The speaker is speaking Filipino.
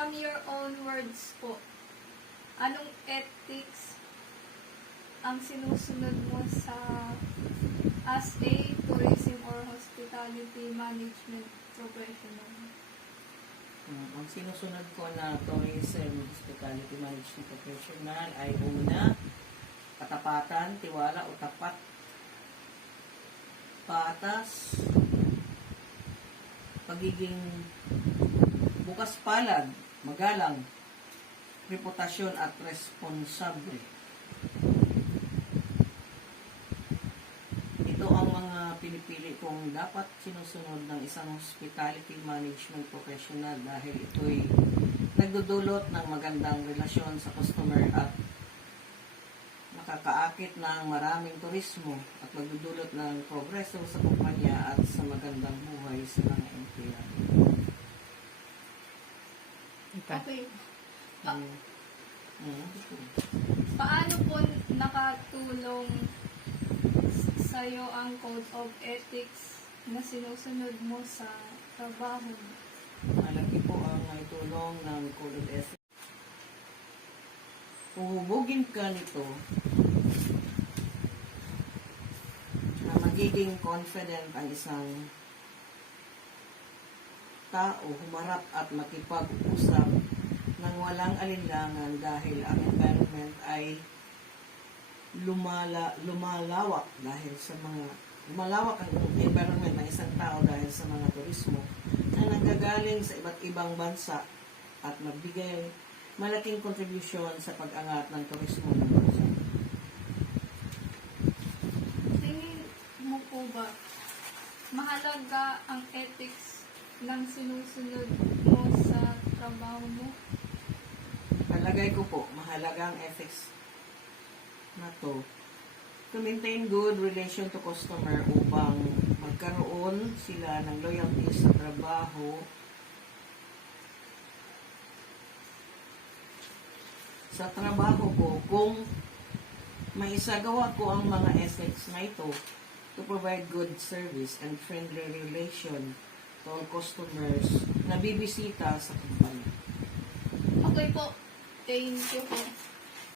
from your own words po, anong ethics ang sinusunod mo as a tourism or hospitality management professional? Ang sinusunod ko na tourism hospitality management professional ay una, katapatan, tiwala o tapat, patas, pagiging bukas palad, magalang, reputasyon at responsable. Ito ang mga pinipili kong dapat sinusunod ng isang hospitality management professional dahil ito'y nagdudulot ng magandang relasyon sa customer at nakakaakit ng maraming turismo at magdudulot ng progreso sa kumpanya at sa magandang buhay sa mga empleyado. Okay. Paano po nakatulong sa'yo ang code of ethics na sinusunod mo sa trabaho? Malaki po ang itulong ng code of ethics. Uhubugin ka nito na magiging confident ang isang tao humarap at makipag-usap ng walang alinlangan dahil ang environment ay lumalawak dahil sa lumalawak ang environment ng isang tao dahil sa mga turismo na nanggagaling sa iba't ibang bansa at magbigay malaking kontribusyon sa pag-angat ng turismo ng bansa. Tingin mo po ba mahalaga ang ethics ng sinusunod mo sa trabaho mo? Palagay ko po, mahalaga ang ethics na to maintain good relation to customer upang magkaroon sila ng loyalty sa trabaho ko kung maisagawa ko ang mga ethics na ito to provide good service and friendly relation to all customers na bibisita sa kumpanya. Okay po. Thank you po.